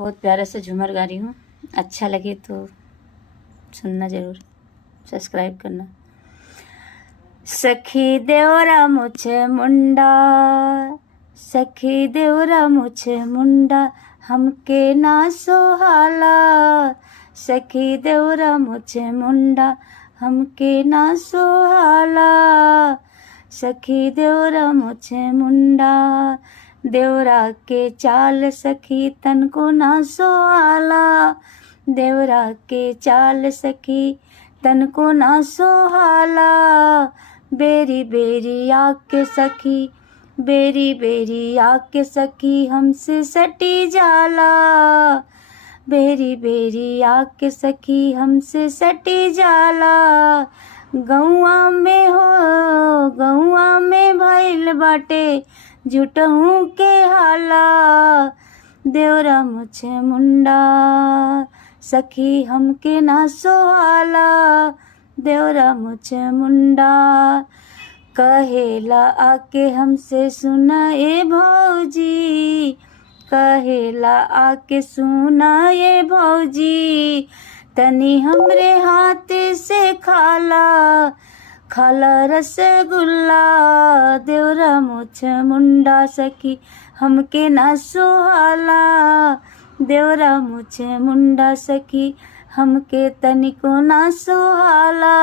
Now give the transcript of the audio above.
बहुत प्यारा सा झूमर गा रही हूँ। अच्छा लगे तो सुनना ज़रूर, सब्सक्राइब करना। सखी देवरा मुझे मुंडा, सखी देवरा मुझे मुंडा, हमके ना सोहाला। सखी देवरा मुझे मुंडा, हमके ना सोहाला। सखी देवरा मुझे मुंडा, देवरा के चाल सखी तन को ना सोहाला। देवरा के चाल सखी तन को ना सोहाला। बेरी बेरी आके सखी, बेरी बेरी आके सखी हमसे सटी जाला। बेरी बेरी आके सखी हमसे सटी जाला। गौआ में हो, गौआ में भइल बाटे जुटहू के हाला। देवरा मुझे मुंडा, सखी हमके ना सोहाला। देवरा मुझे मुंडा, कहेला आके हमसे सुना ए भौजी। कहेला आके सुना ए भौजी, तनी हमरे हाथ से खाला। खाला रसगुल्ला। देवरा मुझे मुंडा, सखी हमके ना सोहाला। देवरा मुझे मुंडा, सखी हमके तनिको ना सोहाला।